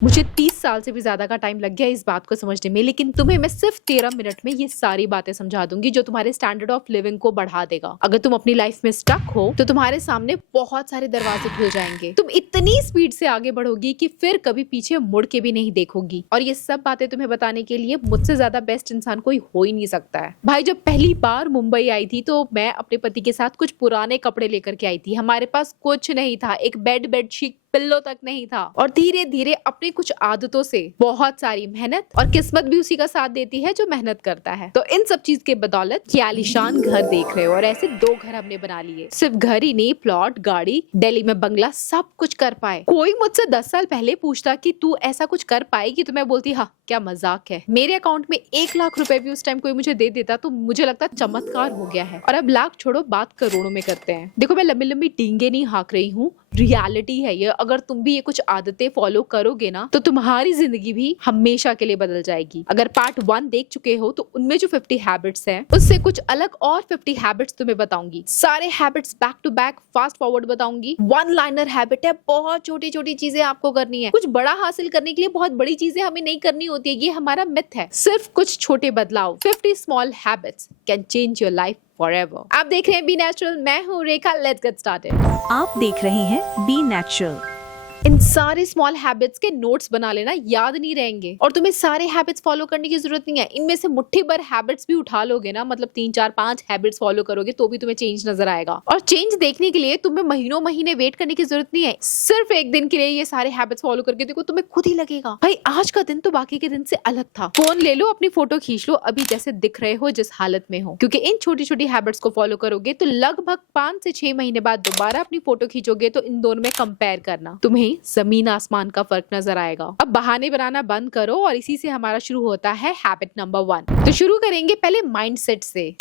मुझे 30 साल से भी ज्यादा का टाइम लग गया इस बात को समझने में, लेकिन तुम्हें मैं सिर्फ 13 मिनट में ये सारी बातें समझा दूंगी जो तुम्हारे स्टैंडर्ड ऑफ लिविंग को बढ़ा देगा। अगर तुम अपनी लाइफ में स्टक हो तो तुम्हारे सामने बहुत सारे दरवाजे खुल जाएंगे। तुम इतनी स्पीड से आगे बढ़ोगी कि फिर कभी पीछे मुड़ के भी नहीं देखोगी। और ये सब बातें तुम्हें बताने के लिए मुझसे ज्यादा बेस्ट इंसान कोई हो ही नहीं सकता है। भाई, जब पहली बार मुंबई आई थी तो मैं अपने पति के साथ कुछ पुराने कपड़े लेकर के आई थी। हमारे पास कुछ नहीं था, एक बेडशीट पिल्लो तक नहीं था। और धीरे धीरे अपनी कुछ आदतों से, बहुत सारी मेहनत और किस्मत भी उसी का साथ देती है जो मेहनत करता है। तो इन सब चीज के बदौलत ये आलीशान घर देख रहे हो, और ऐसे 2 घर हमने बना लिए। सिर्फ घर ही नहीं, प्लॉट, गाड़ी, दिल्ली में बंगला, सब कुछ कर पाए। कोई मुझसे 10 साल पहले पूछता कि तू ऐसा कुछ कर पाएगी तो मैं बोलती हाँ, क्या मजाक है। मेरे अकाउंट में 1 लाख रुपए भी उस टाइम कोई मुझे दे देता तो मुझे लगता चमत्कार हो गया है। और अब लाख छोड़ो, बात करोड़ों में करते हैं। देखो, मैं लंबी लंबी डींगे नहीं हाँक रही हूँ, रियलिटी है ये। अगर तुम भी ये कुछ आदतें फॉलो करोगे ना तो तुम्हारी जिंदगी भी हमेशा के लिए बदल जाएगी। अगर पार्ट 1 देख चुके हो तो उनमें जो 50 हैबिट्स हैं उससे कुछ अलग और 50 हैबिट्स तुम्हें बताऊंगी। सारे habits back to back fast forward बताऊंगी। 1 लाइनर हैबिट है, बहुत छोटी छोटी चीजें आपको करनी है। कुछ बड़ा हासिल करने के लिए बहुत बड़ी चीजें हमें नहीं करनी होती है, ये हमारा मिथ है। सिर्फ कुछ छोटे बदलाव, 50 small habits can change your life forever। आप देख रहे हैं बी नेचुरल, मैं हूँ रेखा। Let's get started. आप देख रहे हैं बी नेचुरल। इन सारे स्मॉल हैबिट्स के नोट्स बना लेना, याद नहीं रहेंगे। और तुम्हें सारे हैबिट्स फॉलो करने की जरूरत नहीं है। इनमें से मुट्ठी भर हैबिट्स भी उठा लोगे ना, मतलब 3 4 5 हैबिट्स फॉलो करोगे तो भी तुम्हें चेंज नजर आएगा। और चेंज देखने के लिए तुम्हें महीनों महीने वेट करने की जरूरत नहीं है। सिर्फ एक दिन के लिए ये सारे हैबिट्स फॉलो करके देखो, तुम्हें खुद ही लगेगा भाई आज का दिन तो बाकी के दिन से अलग था। फोन ले लो, अपनी फोटो खींच लो, अभी जैसे दिख रहे हो, जिस हालत में हो। क्योंकि इन छोटी छोटी हैबिट्स को फॉलो करोगे तो लगभग 5 से 6 महीने बाद दोबारा अपनी फोटो खींचोगे तो इन दोनों में कंपेयर करना, तुम्हें जमीन आसमान का फर्क नजर आएगा। अब बहाने बनाना बंद करो, और इसी से हमारा शुरू होता है हैबिट नंबर 1। तो शुरू करेंगे पहले माइंडसेट से।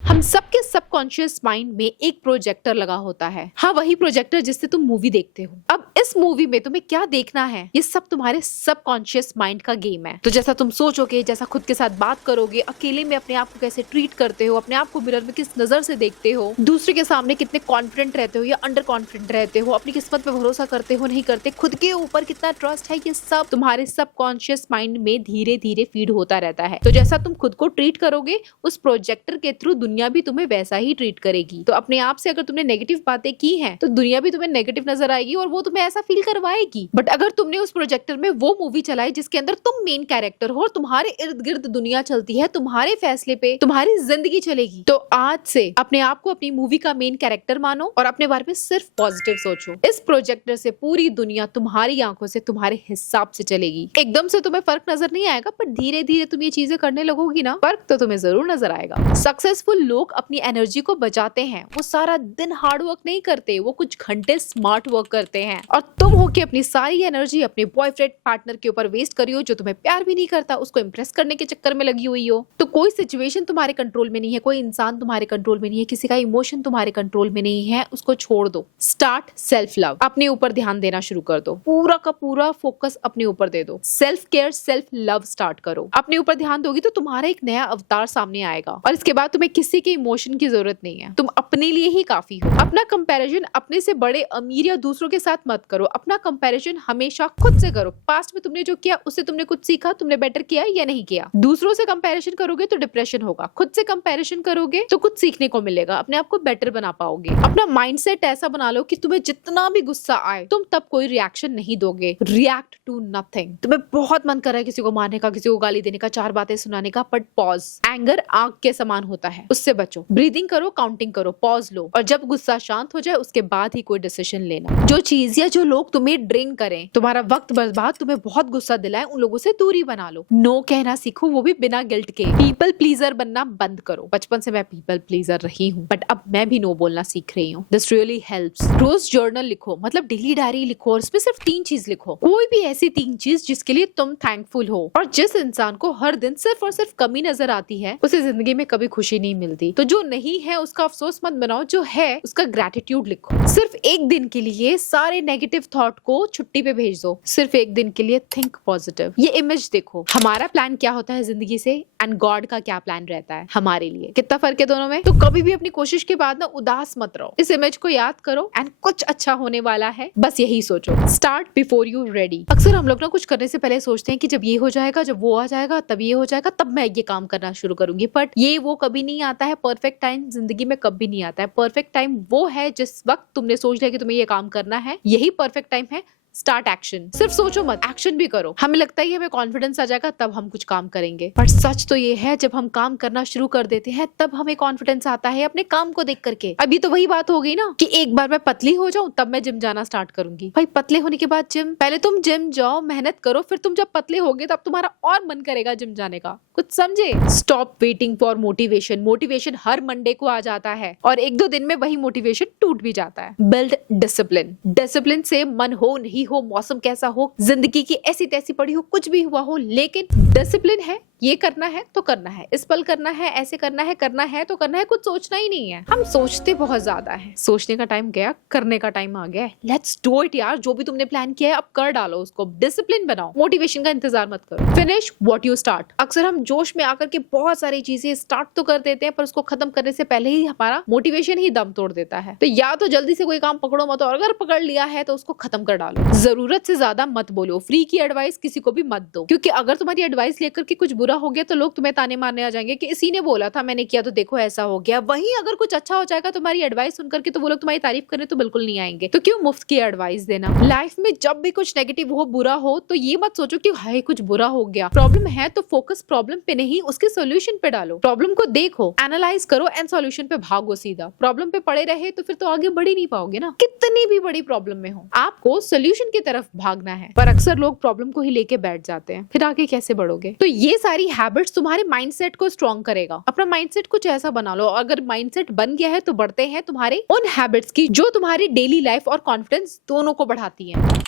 हम सबके सबकॉन्शियस माइंड में एक प्रोजेक्टर लगा होता है। हाँ, वही प्रोजेक्टर जिससे तुम मूवी देखते हो। अब इस मूवी में तुम्हें क्या देखना है, ये सब तुम्हारे सबकॉन्शियस माइंड का गेम है। तो जैसा तुम सोचोगे, जैसा खुद के साथ बात करोगे, अकेले में अपने आप को कैसे ट्रीट करते हो, अपने आप को मिरर में किस नजर से देखते हो, दूसरे के सामने कितने कॉन्फिडेंट रहते हो या अंडर कॉन्फिडेंट रहते हो, अपनी किस्मत पे भरोसा करते हो नहीं करते, खुद के ऊपर कितना ट्रस्ट है, ये सब तुम्हारे सबकॉन्शियस माइंड में धीरे धीरे फीड होता रहता है। तो जैसा तुम खुद को ट्रीट करोगे, उस प्रोजेक्टर के थ्रू दुनिया भी तुम्हें वैसा ही ट्रीट करेगी। तो अपने आप से अगर तुमने नेगेटिव बातें की हैं, तो दुनिया भी तुम्हें नेगेटिव नजर आएगी और वो तुम्हें ऐसा फील करवाएगी। बट अगर तुमने उस प्रोजेक्टर में वो मूवी चलाई जिसके अंदर तुम मेन कैरेक्टर हो और तुम्हारे इर्द गिर्द दुनिया चलती है, तुम्हारे फैसले पे तुम्हारी जिंदगी चलेगी, तो आज से अपने आप को अपनी मूवी का मेन कैरेक्टर मानो और अपने बारे में सिर्फ पॉजिटिव सोचो। इस प्रोजेक्टर से पूरी दुनिया तुम्हारी आंखों से, तुम्हारे हिसाब से चलेगी। एकदम से तुम्हें फर्क नजर नहीं आएगा, पर धीरे धीरे तुम ये चीजें करने लगोगी ना, फर्क तो तुम्हें जरूर नजर आएगा। सक्सेसफुल लोग अपनी एनर्जी को बचाते हैं। वो सारा दिन हार्ड वर्क नहीं करते, वो कुछ घंटे स्मार्ट वर्क करते हैं। और तुम हो के अपनी सारी एनर्जी अपने बॉयफ्रेंड, पार्टनर के ऊपर वेस्ट करी हो जो तुम्हें प्यार भी नहीं करता, उसको इंप्रेस करने के चक्कर में लगी हुई हो। तो कोई सिचुएशन तुम्हारे कंट्रोल में नहीं है, कोई इंसान तुम्हारे कंट्रोल में नहीं है, किसी का इमोशन तुम्हारे कंट्रोल में नहीं है, उसको छोड़ दो। Start self love. अपने ऊपर ध्यान देना शुरू कर दो, पूरा का पूरा फोकस अपने ऊपर दे दो। Self care, self love start करो। अपने ऊपर ध्यान दोगी तो तुम्हारा एक नया अवतार सामने आएगा, और इसके बाद तुम्हें किसी के इमोशन की जरूरत नहीं है। तुम अपने लिए ही काफी हो। अपना कंपैरिजन अपने से बड़े, अमीर या दूसरों के साथ मत करो। अपना कंपैरिजन हमेशा खुद से करो। पास्ट में तुमने जो किया उससे तुमने कुछ सीखा, तुमने बेटर किया या नहीं किया। दूसरों से कंपैरिजन करोगे तो डिप्रेशन होगा, खुद से कंपैरिजन करोगे तो कुछ सीखने को मिलेगा, अपने आप को बेटर बना पाओगे। अपना माइंडसेट ऐसा बना लो कि तुम्हें जितना भी गुस्सा आए तुम तब कोई रिएक्शन नहीं दोगे। React to nothing. तुम्हें बहुत मन कर रहा है किसी को मारने का, किसी को गाली देने का, 4 बातें सुनाने का, बट पॉज। एंगर आग के समान होता है, उससे बचो। ब्रीदिंग करो, काउंटिंग करो, पॉज लो, और जब गुस्सा शांत हो जाए उसके बाद ही कोई डिसीजन लेना। जो चीज या जो लोग तुम्हें ड्रेन करें, तुम्हारा वक्त बर्बाद, तुम्हें बहुत गुस्सा दिलाए, उन लोगों से दूरी बना लो। नो कहना सीखो, वो भी बिना गिल्ट के। पीपल प्लीजर बनना बंद करो। बचपन से मैं पीपल प्लीजर रही हूँ, बट अब मैं भी नो बोलना सीख रही हूँ। This really helps. रोज जर्नल लिखो, मतलब डेली डायरी लिखो, और इसमें सिर्फ 3 चीज लिखो। कोई भी ऐसी 3 चीज जिसके लिए तुम थैंकफुल हो। और जिस इंसान को हर दिन सिर्फ और सिर्फ कमी नजर आती है, उसे जिंदगी में कभी खुशी नहीं मिलती। थी। तो जो नहीं है उसका अफसोस मत बनाओ, जो है उसका ग्रेटिट्यूड लिखो। सिर्फ एक दिन के लिए सारे नेगेटिव थॉट को छुट्टी पे भेज दो। सिर्फ एक दिन के लिए थिंक पॉजिटिव। ये इमेज देखो, हमारा प्लान क्या होता है जिंदगी से एंड गॉड का क्या प्लान रहता है हमारे लिए, कितना फर्क है दोनों में। तो कभी भी अपनी कोशिश के बाद ना उदास मत रहो। इस इमेज को याद करो एंड कुछ अच्छा होने वाला है, बस यही सोचो। Start before you ready. अक्सर हम लोग ना कुछ करने से पहले सोचते हैं कि जब ये हो जाएगा, जब वो आ जाएगा, तब ये हो जाएगा, तब मैं ये काम करना शुरू करूंगी। बट ये वो कभी नहीं आता है। परफेक्ट टाइम जिंदगी में कभी नहीं आता है। परफेक्ट टाइम वो है जिस वक्त तुमने सोच लिया कि तुम्हें ये काम करना है, यही परफेक्ट टाइम है। Start action. सिर्फ सोचो मत, एक्शन भी करो। हमें लगता है हमें कॉन्फिडेंस आ जाएगा तब हम कुछ काम करेंगे, पर सच तो ये है जब हम काम करना शुरू कर देते हैं तब हमें कॉन्फिडेंस आता है अपने काम को देख करके। अभी तो वही बात हो गई ना कि एक बार मैं पतली हो जाऊं तब मैं जिम जाना स्टार्ट करूंगी। भाई पतले होने के बाद जिम, पहले तुम जिम जाओ, मेहनत करो, फिर तुम जब पतले होगे तब तुम्हारा और मन करेगा जिम जाने का। कुछ समझे? Stop waiting for motivation. Motivation her Monday को आ जाता है और एक दो दिन में वही मोटिवेशन टूट भी जाता है। Build discipline. डिसिप्लिन से मन हो नहीं हो, मौसम कैसा हो, जिंदगी की ऐसी तैसी पड़ी हो, कुछ भी हुआ हो, लेकिन डिसिप्लिन है। ये करना है तो करना है, इस पल करना है, ऐसे करना है तो करना है। कुछ सोचना ही नहीं है। हम सोचते बहुत ज्यादा है। सोचने का टाइम गया, करने का टाइम आ गया। लेट्स डू इट यार। जो भी तुमने प्लान किया है अब कर डालो उसको। डिसिप्लिन बनाओ, मोटिवेशन का इंतजार मत करो। Finish what you start. अक्सर हम जोश में आकर के बहुत सारी चीजें स्टार्ट तो कर देते हैं, पर उसको खत्म करने से पहले ही हमारा मोटिवेशन ही दम तोड़ देता है। तो या तो जल्दी से कोई काम पकड़ो मत, और अगर पकड़ लिया है तो उसको खत्म कर डालो। जरूरत से ज्यादा मत बोलो। फ्री की एडवाइस किसी को भी मत दो, क्योंकि अगर तुम्हारी एडवाइस लेकर के कुछ बुरा हो गया तो लोग तुम्हें ताने मारने आ जाएंगे कि इसी ने बोला था, मैंने किया तो देखो ऐसा हो गया। वहीं अगर कुछ अच्छा हो जाएगा तुम्हारी एडवाइस सुनकर के तो वो लोग तुम्हारी तारीफ करने तो बिल्कुल नहीं आएंगे। तो क्यों मुफ्त की एडवाइस देना। लाइफ में जब भी कुछ नेगेटिव हो, बुरा हो, तो ये मत सोचो कि हाय कुछ बुरा हो गया। प्रॉब्लम है तो फोकस प्रॉब्लम पे नहीं उसके सोल्यूशन पे डालो। प्रॉब्लम को देखो, एनालाइज करो एंड सोल्यूशन पे भागो सीधा। प्रॉब्लम पे पड़े रहे तो फिर तो आगे बढ़ ही नहीं पाओगे ना, कितनी भी बड़ी प्रॉब्लम में हो। आपको सोल्यूशन की तरफ भागना है, पर अक्सर लोग प्रॉब्लम को ही लेके बैठ जाते हैं, फिर आगे कैसे बढ़ोगे। तो ये सारी हैबिट्स तुम्हारे माइंडसेट को स्ट्रॉन्ग करेगा। अपना माइंडसेट कुछ ऐसा बना लो, अगर माइंडसेट बन गया है तो बढ़ते हैं तुम्हारे उन हैबिट्स की जो तुम्हारी डेली लाइफ और कॉन्फिडेंस दोनों को बढ़ाती हैं।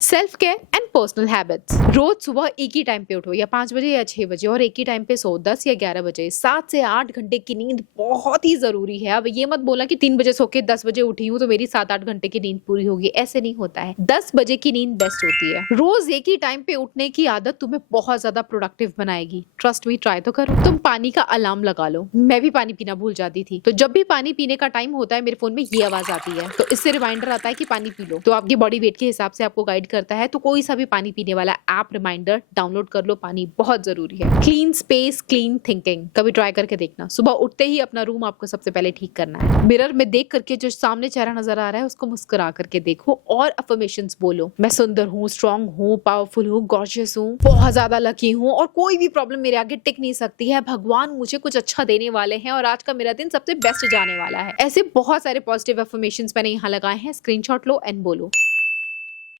Self care and personal habits. रोज सुबह एक ही टाइम पे उठो, या 5 बजे या 6 बजे, और एक ही टाइम पे सो, 10 या 11 बजे। 7 से 8 घंटे की नींद बहुत ही जरूरी है। अब ये मत बोला कि 3 बजे सो के 10 बजे उठी हूँ तो मेरी 7-8 घंटे की नींद पूरी होगी, ऐसे नहीं होता है। 10 बजे की नींद बेस्ट होती है। रोज एक ही टाइम पे उठने की आदत तुम्हें बहुत ज्यादा प्रोडक्टिव बनाएगी। ट्रस्ट मी, ट्राई तो करो। तुम पानी का अलार्म लगा लो। मैं भी पानी पीना भूल जाती थी, तो जब भी पानी पीने का टाइम होता है मेरे फोन में ये आवाज आती है, तो इससे रिमाइंडर आता है कि पानी पी लो। तो आपकी बॉडी वेट के हिसाब से आपको गाइड करता है। तो कोई सा भी पानी पीने वाला ऐप रिमाइंडर डाउनलोड कर लो। पानी बहुत जरूरी है। Clean space, clean thinking. कभी ट्राई करके देखना। सुबह उठते ही अपना रूम आपको सबसे पहले ठीक करना है। मिरर में देख करके जो सामने चेहरा नजर आ रहा है उसको मुस्कुरा करके देखो और अफर्मेशंस बोलो। मैं सुंदर हूँ, स्ट्रॉन्ग हूँ, पावरफुल हूँ, गॉर्जियस हूँ, बहुत ज्यादा लकी हूँ और कोई भी प्रॉब्लम मेरे आगे टिक नहीं सकती है। भगवान मुझे कुछ अच्छा देने वाले हैं और आज का मेरा दिन सबसे बेस्ट जाने वाला है। ऐसे बहुत सारे पॉजिटिव अफर्मेशंस मैंने यहाँ लगाए हैं। स्क्रीनशॉट लो एंड बोलो।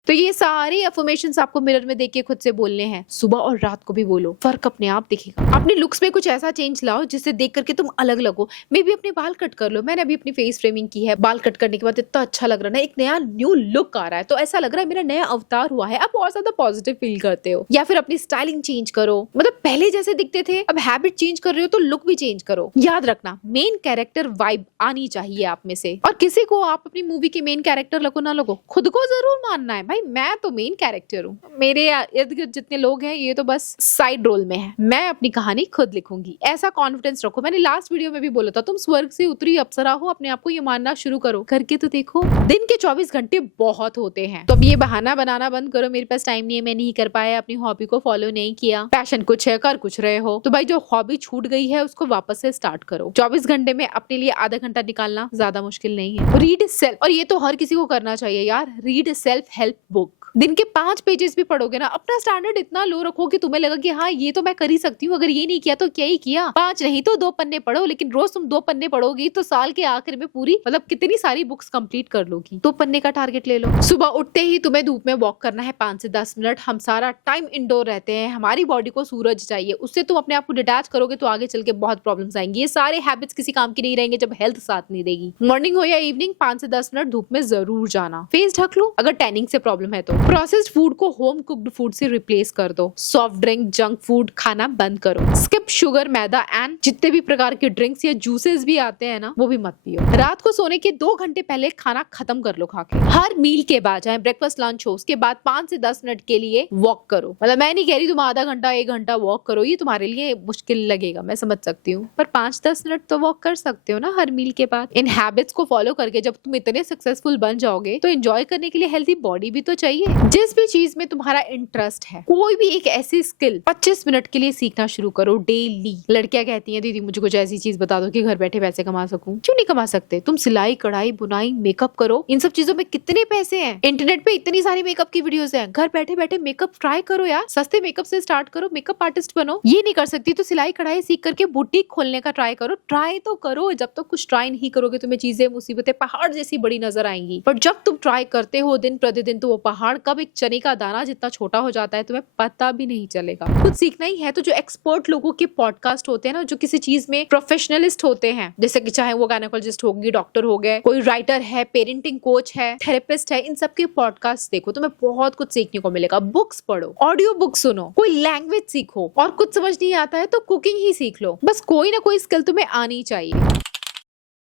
तो ये सारे अफर्मेशंस आपको मिरर में देख के खुद से बोलने हैं। सुबह और रात को भी बोलो, फर्क अपने आप दिखेगा। अपने लुक्स में कुछ ऐसा चेंज लाओ जिससे देख करके तुम अलग लगो। मे भी अपने बाल कट कर लो। मैंने अभी अपनी फेस फ्रेमिंग की है। बाल कट करने के बाद इतना अच्छा लग रहा है ना, एक नया न्यू लुक आ रहा है। तो ऐसा लग रहा है मेरा नया अवतार हुआ है। आप और ज्यादा पॉजिटिव फील करते हो। या फिर अपनी स्टाइलिंग चेंज करो, मतलब पहले जैसे दिखते थे अब हैबिट चेंज कर रहे हो तो लुक भी चेंज करो। याद रखना, मेन कैरेक्टर वाइब आनी चाहिए आप में से। और किसी को आप अपनी मूवी के मेन कैरेक्टर लगो ना लगो, खुद को जरूर मानना है भाई मैं तो मेन कैरेक्टर हूँ। मेरे इर्द गिर्द जितने लोग हैं ये तो बस साइड रोल में है। मैं अपनी कहानी खुद लिखूंगी। ऐसा कॉन्फिडेंस रखो। मैंने लास्ट वीडियो में भी बोला था, तुम स्वर्ग से उतरी अप्सरा हो। अपने आप को ये मानना शुरू करो। करके तो देखो। दिन के 24 घंटे बहुत होते हैं, तो अब ये बहाना बनाना बंद करो, मेरे पास टाइम नहीं है, मैं नहीं कर पाया, अपनी हॉबी को फॉलो नहीं किया। पैशन कुछ है, कर कुछ रहे हो, तो भाई जो हॉबी छूट गई है उसको वापस से स्टार्ट करो। 24 घंटे में अपने लिए आधा घंटा निकालना ज्यादा मुश्किल नहीं है। रीड सेल्फ, और ये तो हर किसी को करना चाहिए यार, रीड सेल्फ हेल्प बुक। दिन के 5 पेजेस भी पढ़ोगे ना, अपना स्टैंडर्ड इतना लो रखो कि तुम्हें लगा कि हाँ ये तो मैं कर ही सकती हूँ, अगर ये नहीं किया तो क्या ही किया। 5 नहीं तो 2 पन्ने पढ़ो, लेकिन रोज तुम 2 पन्ने पढ़ोगी तो साल के आखिर में पूरी मतलब कितनी सारी बुक्स कंप्लीट कर लोगी। 2 पन्ने का टारगेट ले लो। सुबह उठते ही तुम्हें धूप में वॉक करना है 5 से 10 मिनट। हम सारा टाइम इंडोर रहते हैं, हमारी बॉडी को सूरज चाहिए। उससे तुम अपने आप को डिटैच करोगे तो आगे चल के बहुत प्रॉब्लम्स आएंगी। ये सारे हैबिट्स किसी काम की नहीं रहेंगे जब हेल्थ साथ नहीं देगी। मॉर्निंग हो या इवनिंग 5 से 10 मिनट धूप में जरूर जाना। फेस ढक लो अगर टैनिंग से प्रॉब्लम है तो। प्रोसेस्ड फूड को होम कुक्ड फूड से रिप्लेस कर दो। सॉफ्ट ड्रिंक, जंक फूड खाना बंद करो। स्किप शुगर, मैदा एंड जितने भी प्रकार के ड्रिंक्स या जूसेस भी आते हैं ना, वो भी मत पियो। रात को सोने के 2 घंटे पहले खाना खत्म कर लो खा के। हर मील के बाद, चाहे ब्रेकफास्ट लंच हो, उसके बाद 5 से 10 मिनट के लिए वॉक करो। मतलब मैं नहीं कह रही तुम आधा घंटा 1 घंटा वॉक करो, ये तुम्हारे लिए मुश्किल लगेगा, मैं समझ सकती हूँ, पर 5-10 मिनट तो वॉक कर सकते हो ना हर मील के बाद। इन हैबिट्स को फॉलो करके जब तुम इतने सक्सेसफुल बन जाओगे तो एंजॉय करने के लिए हेल्थी बॉडी भी तो चाहिए। जिस भी चीज में तुम्हारा इंटरेस्ट है, कोई भी एक ऐसी स्किल 25 मिनट के लिए सीखना शुरू करो डेली। लड़कियां कहती हैं दीदी मुझे कुछ ऐसी चीज बता दो कि घर बैठे पैसे कमा सकूं। क्यों नहीं कमा सकते? तुम सिलाई, कढ़ाई, बुनाई, मेकअप करो। इन सब चीजों में कितने पैसे हैं। इंटरनेट पे इतनी सारी मेकअप की वीडियोस हैं। घर बैठे बैठे मेकअप ट्राई करो यार। सस्ते मेकअप से स्टार्ट करो, मेकअप आर्टिस्ट बनो। ये नहीं कर सकती तो सिलाई कढ़ाई सीख करके बुटीक खोलने का ट्राई करो। ट्राई तो करो। जब तक कुछ ट्राई नहीं करोगे तुम्हें चीजें, मुसीबतें पहाड़ जैसी बड़ी नजर आएंगी, पर जब तुम ट्राई करते हो दिन प्रतिदिन तो वो पहाड़ कब एक चने का दाना जितना छोटा हो जाता है तुम्हें पता भी नहीं चलेगा। कुछ सीखना ही है तो जो एक्सपर्ट लोगों के पॉडकास्ट होते हैं ना, जो किसी चीज में प्रोफेशनलिस्ट होते हैं, जैसे कि चाहे वो गायनेकोलॉजिस्ट होगी, डॉक्टर हो गए, कोई राइटर है, पेरेंटिंग कोच है, थेरेपिस्ट है, इन सबके पॉडकास्ट देखो, तुम्हें बहुत कुछ सीखने को मिलेगा। बुक्स पढ़ो, ऑडियो बुक सुनो, कोई लैंग्वेज सीखो, और कुछ समझ नहीं आता है तो कुकिंग ही सीख लो। बस कोई ना कोई स्किल तुम्हें आनी चाहिए।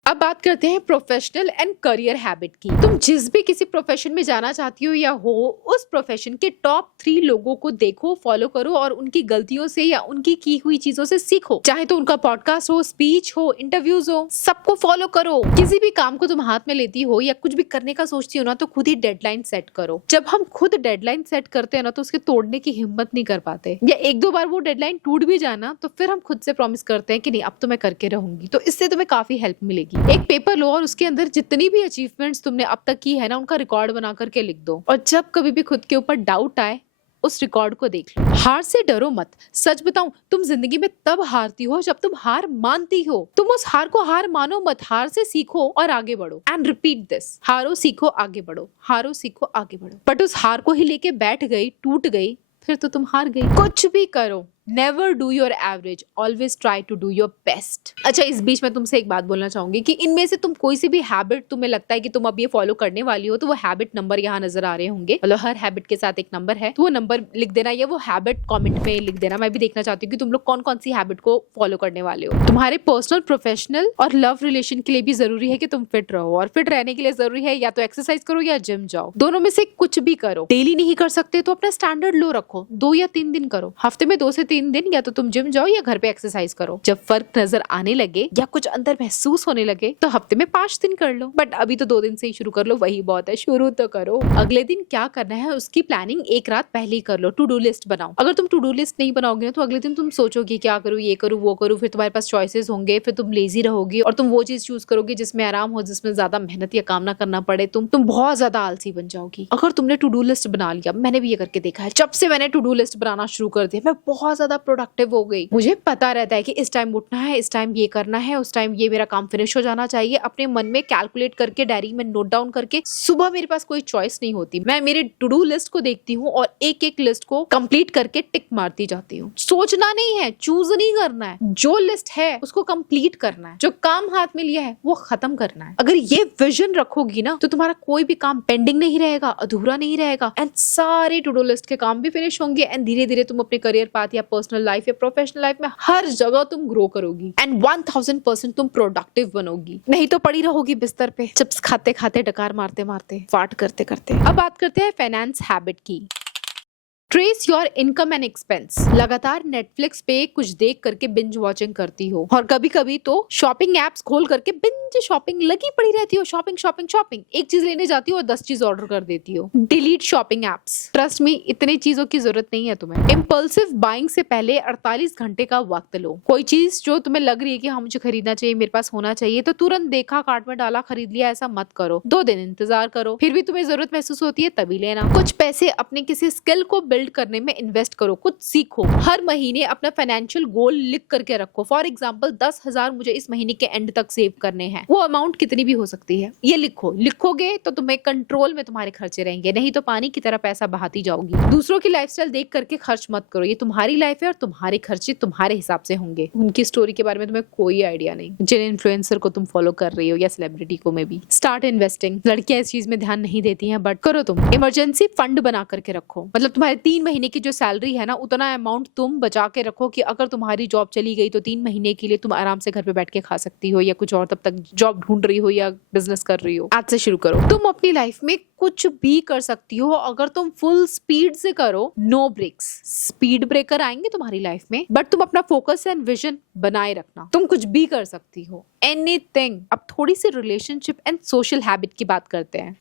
अब बात करते हैं प्रोफेशनल एंड करियर हैबिट की। तुम जिस भी किसी प्रोफेशन में जाना चाहती हो या हो, उस प्रोफेशन के टॉप 3 लोगों को देखो, फॉलो करो और उनकी गलतियों से या उनकी की हुई चीजों से सीखो। चाहे तो उनका पॉडकास्ट हो, स्पीच हो, इंटरव्यूज हो, सबको फॉलो करो। किसी भी काम को तुम हाथ में लेती हो या कुछ भी करने का सोचती हो ना, तो खुद ही डेडलाइन सेट करो। जब हम खुद डेडलाइन सेट करते हैं ना, तो उसके तोड़ने की हिम्मत नहीं कर पाते, या 1-2 बार वो डेडलाइन टूट भी जाना तो फिर हम खुद से प्रॉमिस करते हैं कि नहीं अब तो मैं करके रहूंगी। तो इससे तुम्हें काफी हेल्प मिलेगी। एक पेपर लो और उसके अंदर जितनी भी अचीवमेंट्स तुमने अब तक की है ना, उनका रिकॉर्ड बना करके लिख दो। और जब कभी भी खुद के ऊपर डाउट आए, उस रिकॉर्ड को देख लो। हार से डरो मत। सच बताऊं, तुम जिंदगी में तब हारती हो जब तुम हार मानती हो। तुम उस हार को हार मानो मत, हार से सीखो और आगे बढ़ो। एंड रिपीट दिस, हारो सीखो आगे बढ़ो, हारो सीखो आगे बढ़ो। बट उस हार को ही लेके बैठ गई, टूट गई, फिर तो तुम हार गई। कुछ भी करो, never do your average, always try to do your best. अच्छा, इस बीच में तुमसे एक बात बोलना चाहूंगी कि इनमें से तुम कोई सी भी हैबिट तुम्हें लगता है कि तुम अब ये फॉलो करने वाली हो, तो वो हैबिट नंबर यहाँ नजर आ रहे होंगे। मतलब हर हैबिट के साथ एक नंबर है, तो वो नंबर लिख देना या वो हैबिट कमेंट में लिख देना। मैं भी देखना चाहती हूँ कि तुम लोग कौन कौन सी हैबिट को फॉलो करने वाले हो। तुम्हारे पर्सनल, प्रोफेशनल और लव रिलेशन के लिए भी जरूरी है कि तुम फिट रहो, और फिट रहने के लिए जरूरी है या तो एक्सरसाइज करो या जिम जाओ। दोनों में से कुछ भी करो। डेली नहीं कर सकते तो अपना स्टैंडर्ड लो रखो, 2 या 3 दिन करो। हफ्ते में 2 से 3 दिन या तो तुम जिम जाओ या घर पे एक्सरसाइज करो। जब फर्क नजर आने लगे या कुछ अंदर महसूस होने लगे तो हफ्ते में 5 दिन कर लो। बट अभी तो 2 दिन से ही शुरू कर लो, वही बहुत है। शुरू तो करो। अगले दिन क्या करना है उसकी प्लानिंग एक रात पहले ही कर लो। टू डू लिस्ट बनाओ। अगर तुम टू डू लिस्ट नहीं बनाओगे तो अगले दिन तुम सोचोगे क्या करूँ, ये करूँ, वो करूँ, फिर तुम्हारे पास चॉइसेस होंगे, फिर तुम लेजी रहोगी और तुम वो चीज चूज करोगे जिसमें आराम हो, जिसमें ज्यादा मेहनत या काम ना करना पड़े। तुम बहुत ज्यादा आलसी बन जाओगी। अगर तुमने टू डू लिस्ट बना लिया, मैंने भी ये करके देखा है, जब से मैंने टू डू लिस्ट बनाना शुरू कर दिया मैं बहुत ज्यादा प्रोडक्टिव हो गई। मुझे पता रहता है कि इस टाइम उठना है, इस टाइम ये करना है, उस टाइम ये मेरा काम फिनिश हो जाना चाहिए। अपने मन में कैलकुलेट करके डायरी में नोट डाउन करके, सुबह मेरे पास कोई चॉइस नहीं होती। मैं मेरे टू डू लिस्ट को देखती हूँ और एक एक लिस्ट को कंप्लीट करके टिक मारती जाती हूँ। सोचना नहीं है, चूज नहीं करना है, जो लिस्ट है उसको कंप्लीट करना है, जो काम हाथ में लिया है वो खत्म करना है। अगर ये विजन रखोगी ना तो तुम्हारा कोई भी काम पेंडिंग नहीं रहेगा, अधूरा नहीं रहेगा, एंड सारे टू डू लिस्ट के काम भी फिनिश होंगे। एंड धीरे धीरे तुम अपने करियर पाथ या पर्सनल लाइफ या प्रोफेशनल लाइफ में हर जगह तुम ग्रो करोगी एंड 1000% तुम प्रोडक्टिव बनोगी। नहीं तो पड़ी रहोगी बिस्तर पे चिप्स खाते खाते, डकार मारते मारते, फाट करते करते। अब बात करते हैं फाइनेंस हैबिट की। Trace your income and expense. लगातार नेटफ्लिक्स पे कुछ देख करके बिंज वॉचिंग करती हो और कभी कभी तो शॉपिंग एप्स खोल करके बिंज शॉपिंग लगी पड़ी रहती हो। शॉपिंग शॉपिंग शॉपिंग, एक चीज लेने जाती हो और 10 चीज ऑर्डर कर देती हो। Delete shopping apps. Trust me, इतनी चीजों की जरूरत नहीं है तुम्हें। इम्पल्सिव बाइंग से पहले 48 घंटे का वक्त लो। कोई चीज जो तुम्हें लग रही है कि हाँ मुझे खरीदना चाहिए, मेरे पास होना चाहिए, तो तुरंत देखा, कार्ट में डाला, खरीद लिया, ऐसा मत करो। 2 दिन इंतजार करो, फिर भी तुम्हें जरूरत महसूस होती है तभी लेना। कुछ पैसे अपने किसी स्किल को बिल्ड बिल्ड करने में इन्वेस्ट करो, कुछ सीखो। हर महीने अपना फाइनेंशियल गोल लिख करके रखो। फॉर एग्जाम्पल 10,000 मुझे इस महीने के एंड तक सेव करने हैं। वो अमाउंट कितनी भी हो सकती है, ये लिखो। लिखोगे तो तुम्हें कंट्रोल में तुम्हारे खर्चे रहेंगे, नहीं तो पानी की तरह पैसा बहाती जाओगी। दूसरों की लाइफस्टाइल देख करके खर्च मत करो। ये तुम्हारी लाइफ है और तुम्हारे खर्चे तुम्हारे हिसाब से होंगे। उनकी स्टोरी के बारे में तुम्हें कोई आइडिया नहीं, जिन इन्फ्लुएंसर को तुम फॉलो कर रही हो या सेलिब्रिटी को। में भी स्टार्ट इन्वेस्टिंग। लड़कियां इस चीज में ध्यान नहीं देती हैं, बट करो तुम। इमरजेंसी फंड बना करके रखो। मतलब तुम्हारे 3 महीने की जो सैलरी है ना, उतना अमाउंट तुम बचा के रखो कि अगर तुम्हारी जॉब चली गई तो 3 महीने के लिए तुम आराम से घर पे बैठ के खा सकती हो, या कुछ और तब तक जॉब ढूंढ रही हो या बिजनेस कर रही हो। आज से शुरू करो। तुम अपनी लाइफ में कुछ भी कर सकती हो अगर तुम फुल स्पीड से करो, नो ब्रेक्स। स्पीड ब्रेकर आएंगे तुम्हारी लाइफ में, बट तुम अपना फोकस एंड विजन बनाए रखना। तुम कुछ भी कर सकती हो, एनीथिंग। अब थोड़ी सी रिलेशनशिप एंड सोशल हैबिट की बात करते हैं।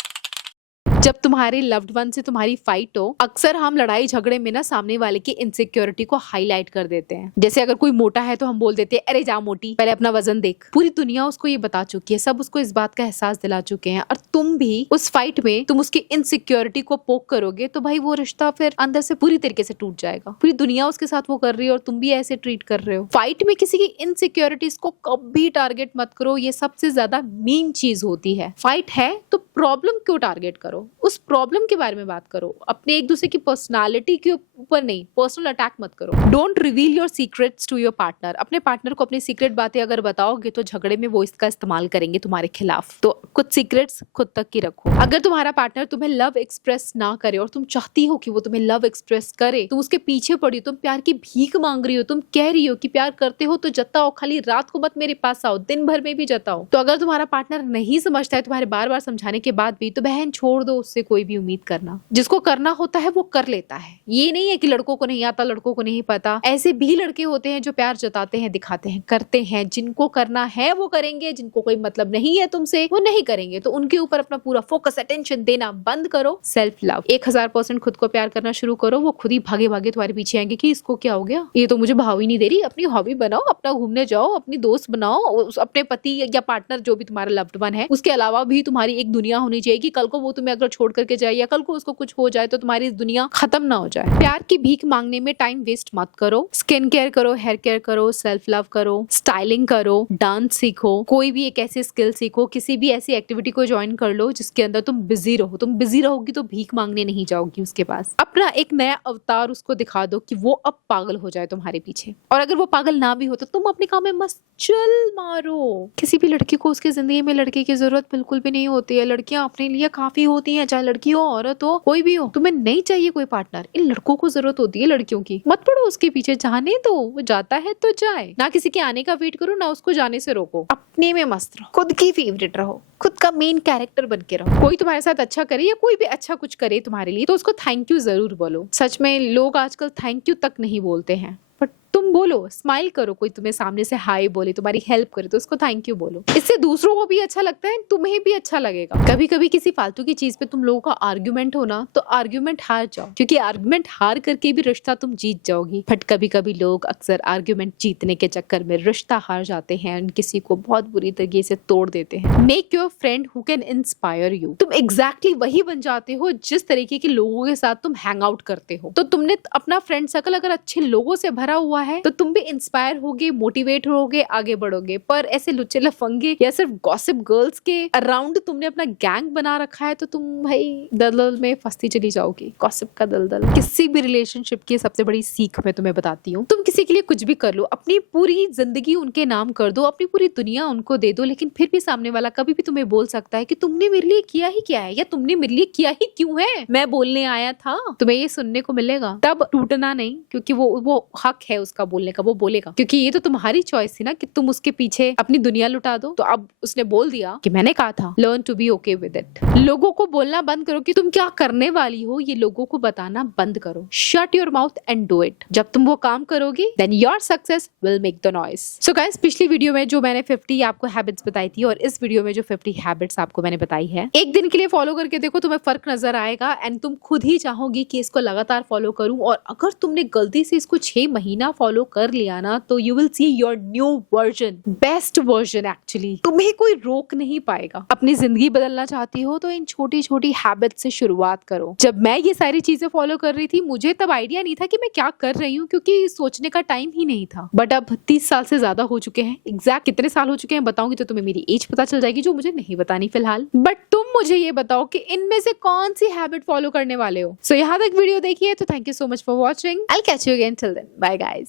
जब तुम्हारे लव्ड वन से तुम्हारी फाइट हो, अक्सर हम लड़ाई झगड़े में ना सामने वाले की इनसिक्योरिटी को हाईलाइट कर देते हैं। जैसे अगर कोई मोटा है तो हम बोल देते हैं, अरे जा मोटी, पहले अपना वजन देख। पूरी दुनिया उसको ये बता चुकी है, सब उसको इस बात का एहसास दिला चुके हैं, और तुम भी उस फाइट में तुम उसकी इनसिक्योरिटी को पोक करोगे तो भाई वो रिश्ता फिर अंदर से पूरी तरीके से टूट जाएगा। पूरी दुनिया उसके साथ वो कर रही है और तुम भी ऐसे ट्रीट कर रहे हो। फाइट में किसी की इनसिक्योरिटीज को कभी टारगेट मत करो, ये सबसे ज्यादा मीन चीज होती है। फाइट है तो प्रॉब्लम क्यों टारगेट करो, उस प्रॉब्लम के बारे में बात करो। अपने एक दूसरे की पर्सनालिटी के ऊपर नहीं, पर्सनल अटैक मत करो। Don't reveal your secrets to your partner. अपने पार्टनर को अपनी सीक्रेट बातें अगर बताओगे तो झगड़े में वो इसका इस्तेमाल करेंगे तुम्हारे खिलाफ। तो कुछ सीक्रेट्स खुद तक की रखो। अगर तुम्हारा पार्टनर तुम्हें लव एक्सप्रेस ना करे और तुम चाहती हो कि वो तुम्हें लव एक्सप्रेस करे, तुम उसके पीछे पड़ी हो, तुम प्यार की भीख मांग रही हो, तुम कह रही हो कि प्यार करते हो तो जताओ, खाली रात को मत मेरे पास आओ, दिन भर में भी जताओ। तो अगर तुम्हारा पार्टनर नहीं समझता है तुम्हारे बार बार समझाने के बाद भी, तो बहन छोड़ दो उससे कोई भी उम्मीद करना। जिसको करना होता है वो कर लेता है। ये नहीं है कि लड़कों को नहीं आता, लड़कों को नहीं पता। ऐसे भी लड़के होते हैं जो प्यार जताते हैं, दिखाते हैं, करते हैं। जिनको करना है वो करेंगे, जिनको कोई मतलब नहीं है तुमसे वो नहीं करेंगे। तो उनके ऊपर अपना पूरा फोकस, अटेंशन देना बंद करो। सेल्फ लव, 1000% खुद को प्यार करना शुरू करो। वो खुद ही भागे भागे तुम्हारे पीछे आएंगे कि इसको क्या हो गया, ये तो मुझे भाव ही नहीं दे रही। अपनी हॉबी बनाओ, अपना घूमने जाओ, अपनी दोस्त बनाओ, अपने पति या पार्टनर जो भी तुम्हारा लव्ड वन है उसके अलावा भी तुम्हारी एक दुनिया होनी चाहिए कि कल को वो तुम्हें अगर छोड़ करके जाए या कल को उसको कुछ हो जाए तो तुम्हारी दुनिया खत्म ना हो जाए। प्यार की भीख मांगने में टाइम वेस्ट मत करो। स्किन केयर करो, हेयर केयर करो, सेल्फ लव करो, स्टाइलिंग करो, डांस सीखो, कोई भी एक ऐसी स्किल सीखो, किसी भी ऐसी एक्टिविटी को ज्वाइन कर लो जिसके अंदर तुम बिजी रहो। तुम बिजी रहोगी तो भीख मांगने नहीं जाओगी उसके पास। अपना एक नया अवतार उसको दिखा दो कि वो अब पागल हो जाए तुम्हारे पीछे। और अगर वो पागल ना भी हो तो तुम अपने काम में मस्त चल मारो। किसी भी लड़की को उसकी जिंदगी में लड़के की जरूरत बिल्कुल भी नहीं होती है। लड़कियां अपने लिए काफी होती हैं, चाहे लड़की हो, औरत हो, कोई भी हो। तुम्हें नहीं चाहिए कोई पार्टनर, इन लड़कों को जरूरत होती है लड़कियों की। मत पड़ो उसके पीछे, जाने दो, वो जाता है तो जाए। ना किसी के आने का वेट करो, ना उसको जाने से रोको। अपने में मस्त रहो, खुद की फेवरेट रहो, खुद का मेन कैरेक्टर बन के रहो। कोई तुम्हारे साथ अच्छा करे या कोई भी अच्छा कुछ करे तुम्हारे लिए तो उसको थैंक यू जरूर बोलो। सच में लोग आजकल थैंक यू तक नहीं बोलते हैं, बट तुम बोलो, स्माइल करो। कोई तुम्हें सामने से हाय बोले, तुम्हारी हेल्प करे तो उसको थैंक यू बोलो। इससे दूसरों को भी अच्छा लगता है, तुम्हें भी अच्छा लगेगा। कभी कभी किसी फालतू की चीज पे तुम लोगों का आर्ग्यूमेंट हो ना, तो आर्ग्यूमेंट हार जाओ, क्योंकि आर्ग्यूमेंट हार करके भी रिश्ता तुम जीत जाओगी। बट कभी कभी लोग अक्सर आर्ग्यूमेंट जीतने के चक्कर में रिश्ता हार जाते हैं, किसी को बहुत बुरी तरीके से तोड़ देते हैं। Make your friend who can inspire you. तुम एग्जैक्टली वही बन जाते हो जिस तरीके के लोगों के साथ तुम हैंग आउट करते हो। तो तुमने अपना फ्रेंड सर्कल अगर अच्छे लोगों से भरा हुआ है तो तुम भी इंस्पायर होगे, मोटिवेट होगे, आगे बढ़ोगे। पर ऐसे लुच्चे लफंगे या सिर्फ गॉसिप गर्ल्स के अराउंड तुमने अपना गैंग बना रखा है तो तुम भाई दलदल में फंसती चली जाओगी। गॉसिप का दलदल किसी भी रिलेशनशिप की सबसे बड़ी सीख मैं तुम्हें बताती हूँ। तुम किसी के लिए कुछ भी कर लो, अपनी पूरी जिंदगी उनके नाम कर दो, अपनी पूरी दुनिया उनको दे दो, लेकिन फिर भी सामने वाला कभी भी तुम्हें बोल सकता है कि तुमने मेरे लिए किया ही क्या है, या तुमने मेरे लिए किया ही क्यों है, मैं बोलने आया था। तुम्हें ये सुनने को मिलेगा। तब टूटना नहीं, क्योंकि वो हक है उसका बोलने का, वो बोलेगा, क्योंकि ये तो तुम्हारी चॉइस थी ना कि तुम उसके पीछे अपनी दुनिया लुटा दो। तो अब उसने बोल दिया कि मैंने कहा था। Learn to be okay with it. लोगों को बोलना बंद करो कि तुम क्या करने वाली हो, ये लोगों को बताना बंद करो। Shut your mouth and do it. जब तुम वो काम करोगी then your success will make the noise. So guys, पिछली वीडियो में जो मैंने 50 आपको हैबिट्स बताई थी और इस वीडियो में जो 50 हैबिट्स आपको मैंने बताई है, एक दिन के लिए फॉलो करके देखो, तुम्हें फर्क नजर आएगा एंड तुम खुद ही चाहोगी कि इसको लगातार फॉलो करूं। और अगर तुमने गलती से इसको 6 महीना फॉलो कर लिया ना तो you will see your new version, best version actually. तुम्हें कोई रोक नहीं पाएगा। अपनी जिंदगी बदलना चाहती हो तो इन छोटी छोटी हैबिट से शुरुआत करो। जब मैं ये सारी चीजें फॉलो कर रही थी मुझे तब आइडिया नहीं था कि मैं क्या कर रही हूँ, क्योंकि सोचने का टाइम ही नहीं था। बट अब 30 साल से ज्यादा हो चुके हैं। एग्जैक्ट कितने साल हो चुके हैं बताऊंगी तो तुम्हें मेरी एज पता चल जाएगी, जो मुझे नहीं बतानी फिलहाल। बट तुम मुझे ये बताओ कि इनमें से कौन सी हैबिट फॉलो करने वाले हो। सो यहाँ तक वीडियो देखिए तो thank you so much for watching. I will catch you again, till then bye guys.